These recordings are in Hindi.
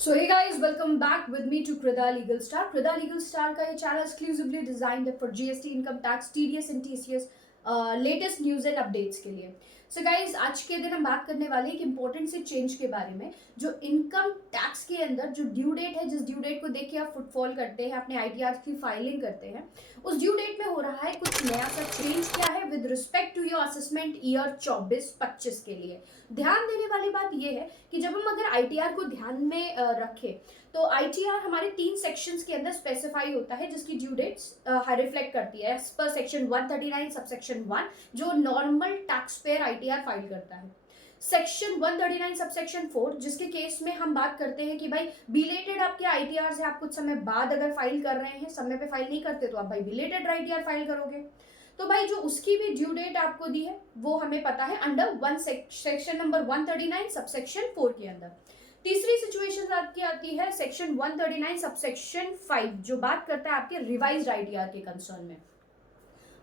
So hey guys, welcome back with me to Krida Legal Star. Krida Legal Star का ये चैनल exclusively designed है for GST, income tax, TDS and TCS latest news and updates के लिए. सो गाइज आज के दिन हम बात करने वाले एक इंपॉर्टेंट से चेंज के बारे में जो इनकम टैक्स के अंदर जो ड्यू डेट है, जिस ड्यू डेट को देख के आप फुटफॉल करते हैं, अपने आईटीआर की फाइलिंग करते हैं, उस ड्यू डेट में हो रहा है कुछ नया सा चेंज क्या है with respect to your assessment year 24-25 के लिए. ध्यान देने वाली बात यह है कि जब हम अगर आईटीआर को ध्यान में रखें तो आईटीआर हमारे 3 सेक्शंस के अंदर स्पेसिफाई होता है जिसकी ड्यू डेट्स रिफ्लेक्ट करती है एज पर सेक्शन 139 सबसेक्शन 1 जो normal tax payer ITR file करता है. सेक्शन 139 सबसेक्शन 4 जिसके केस में हम बात करते हैं कि भाई बिलेटेड आपके आईटीआर से आप कुछ समय बाद अगर फाइल कर रहे हैं, समय पे फाइल नहीं करते तो आप भाई बिलेटेड आईटीआर फाइल करोगे. तो भाई जो उसकी भी ड्यू डेट आपको दी है वो हमें पता है अंडर सेक्शन नंबर 139 सबसेक्शन 4 के अंदर. तीसरी सिचुएशन आपकी आती है सेक्शन 139 सबसेक्शन 5 जो बात करता है आपके रिवाइज्ड आईटीआर के कंसर्न में.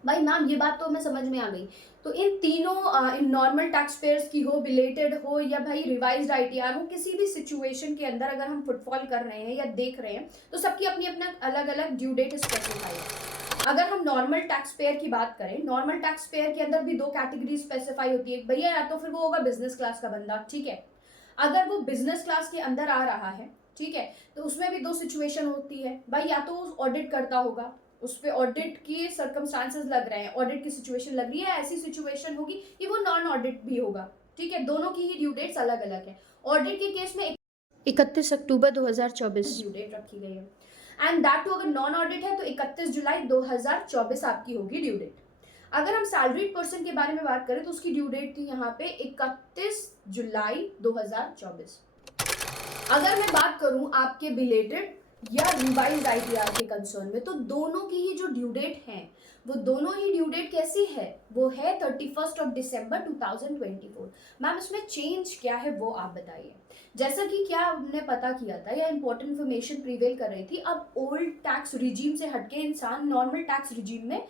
भाई मैम ये बात तो हमें समझ में आ गई. तो इन तीनों इन नॉर्मल टैक्स पेयर्स की हो, बिलेटेड हो या भाई रिवाइज्ड आईटीआर हो, किसी भी सिचुएशन के अंदर अगर हम फुटफॉल कर रहे हैं या देख रहे हैं तो सबकी अपनी अपना अलग अलग ड्यू डेट स्पेसिफाई है. अगर हम नॉर्मल टैक्स पेयर की बात करें, नॉर्मल टैक्स पेयर के अंदर भी 2 कैटेगरी स्पेसिफाई होती है. भैया या तो फिर वो होगा बिजनेस क्लास का बंदा, ठीक है. अगर वो बिजनेस क्लास के अंदर आ रहा है, ठीक है, तो उसमें भी 2 सिचुएशन होती है. भाई या तो ऑडिट करता होगा, उस पर ऑडिट की सर्कमस्टांसेस लग रहे हैं, ऑडिट की सिचुएशन लग रही है, ऐसी सिचुएशन होगी कि वो नॉन ऑडिट भी होगा, ठीक है. दोनों की ही ड्यू डेट्स अलग अलग है. ऑडिट के केस में 31 अक्टूबर 2024 ड्यू डेट रखी गई है एंड दैट टू अगर नॉन ऑडिट है तो 31 जुलाई 2024 आपकी होगी ड्यू डेट. अगर हम सैलरीड पर्सन के बारे में बात करें तो उसकी ड्यू डेट थी यहाँ पे 31 जुलाई 2024. अगर मैं बात करूं आपके बिलेटेड या रिवाइज आईटीआर के कंसर्न में तो दोनों की ही जो ड्यू डेट है वो दोनों ही ड्यू डेट कैसी है, वो है 31 दिसंबर 2024. मैम इसमें चेंज क्या है वो आप बताइए. जैसा कि क्या हमने पता किया था या इंपॉर्टेंट इन्फॉर्मेशन प्रीवेल कर रही थी, अब ओल्ड टैक्स रिजीम से हटके इंसान नॉर्मल टैक्स रिजीम में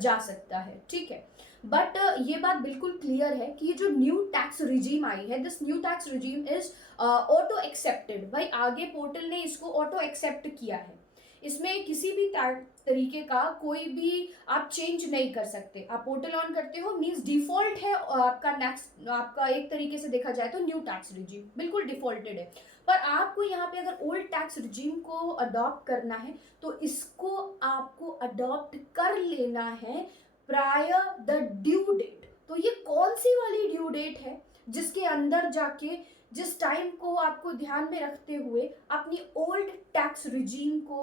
जा सकता है, ठीक है. बट ये बात बिल्कुल क्लियर है कि ये जो न्यू टैक्स रिजीम आई है, this new tax regime is auto accepted. भाई आगे पोर्टल ने इसको ऑटो एक्सेप्ट किया है. इसमें किसी भी तरीके का कोई भी आप चेंज नहीं कर सकते. आप पोर्टल ऑन करते हो मींस डिफॉल्ट है आपका नेक्स्ट, आपका एक तरीके से देखा जाए तो न्यू टैक्स रिजीम बिल्कुल डिफॉल्टेड है. पर आपको यहाँ पे अगर ओल्ड टैक्स रिजीम को अडॉप्ट करना है तो इसको आपको अडॉप्ट कर लेना है प्रायर द ड्यू डेट. तो ये कौन सी वाली ड्यू डेट है जिसके अंदर जाके जिस टाइम को आपको ध्यान में रखते हुए अपनी ओल्ड टैक्स रिजीम को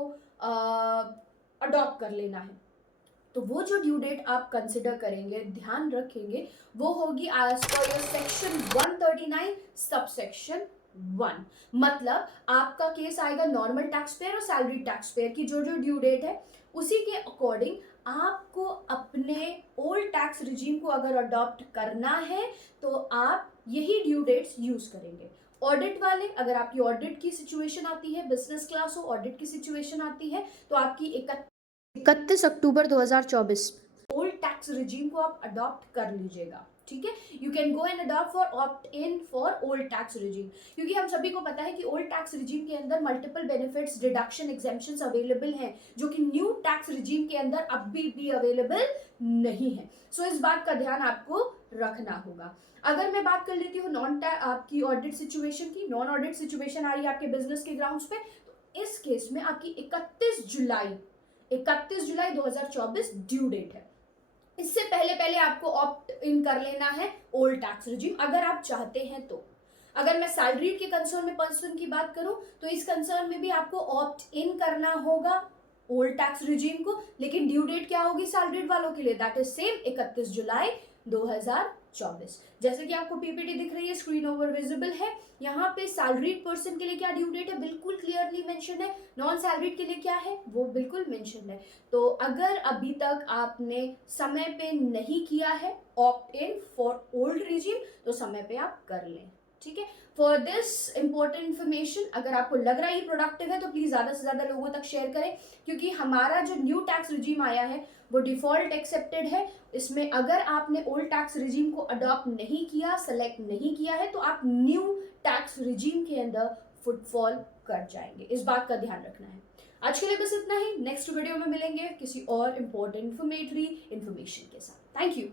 अडॉप्ट कर लेना है. तो वो जो ड्यू डेट आप कंसिडर करेंगे, ध्यान रखेंगे, वो होगी as per your section 139 subsection 1. मतलब आपका केस आएगा नॉर्मल टैक्स पेयर और सैलरी टैक्स पेयर की जो जो ड्यू डेट है उसी के अकॉर्डिंग आपको अपने ओल्ड टैक्स रिजीम को अगर अडॉप्ट करना है तो आप यही ड्यू डेट्स यूज करेंगे. ऑडिट वाले, अगर आपकी ऑडिट की सिचुएशन आती है, बिजनेस क्लास हो, ऑडिट की सिचुएशन आती है तो आपकी 31 अक्टूबर 2024 ओल्ड टैक्स रिजीम को आप अडॉप्ट कर लीजिएगा, ठीक है. You can go and adopt for opt in for old tax regime, क्योंकि हम सभी को पता है कि ओल्ड टैक्स रिजीम के अंदर multiple benefits, deduction, exemptions available हैं जो कि न्यू टैक्स रिजीम के अंदर अभी भी अवेलेबल नहीं है. सो इस बात का ध्यान आपको रखना होगा. अगर मैं बात कर लेती हूँ नॉन आपकी ऑडिट सिचुएशन की, नॉन ऑडिट सिचुएशन आ रही है आपके बिजनेस के ग्राउंड्स पे, तो इस केस में आपकी 31 जुलाई 2024 ड्यू डेट है. इससे पहले पहले आपको ऑप्ट इन कर लेना है ओल्ड टैक्स रिजीम अगर आप चाहते हैं तो. अगर मैं सैलरी के कंसर्न में पर्सन की बात करूं तो इस कंसर्न में भी आपको ऑप्ट इन करना होगा ओल्ड टैक्स रिजीम को, लेकिन ड्यू डेट क्या होगी सैलरीड वालों के लिए, दैट इज सेम 31 जुलाई 2024. जैसे कि आपको पीपीटी दिख रही है, स्क्रीन ओवर विजिबल है. यहाँ पे सैलरीड पर्सन के लिए क्या ड्यू डेट है बिल्कुल क्लियरली मेंशन है, नॉन सैलरीड के लिए क्या है वो बिल्कुल मेंशन है. तो अगर अभी तक आपने समय पे नहीं किया है opt in for old regime तो समय पे आप कर लें, ठीक है. फॉर दिस इंपॉर्टेंट इन्फॉर्मेशन अगर आपको लग रहा है ये प्रोडक्टिव है तो प्लीज ज्यादा से ज्यादा लोगों तक शेयर करें, क्योंकि हमारा जो न्यू टैक्स रिजीम आया है वो डिफॉल्ट एक्सेप्टेड है. इसमें अगर आपने ओल्ड टैक्स रिजीम को अडॉप्ट नहीं किया, सेलेक्ट नहीं किया है तो आप न्यू टैक्स रिजीम के अंदर फुटफॉल कर जाएंगे। इस बात का ध्यान रखना है। आज के लिए बस इतना ही। नेक्स्ट वीडियो में मिलेंगे किसी और इम्पोर्टेंट इन्फॉर्मेटरी इन्फॉर्मेशन के साथ। Thank you.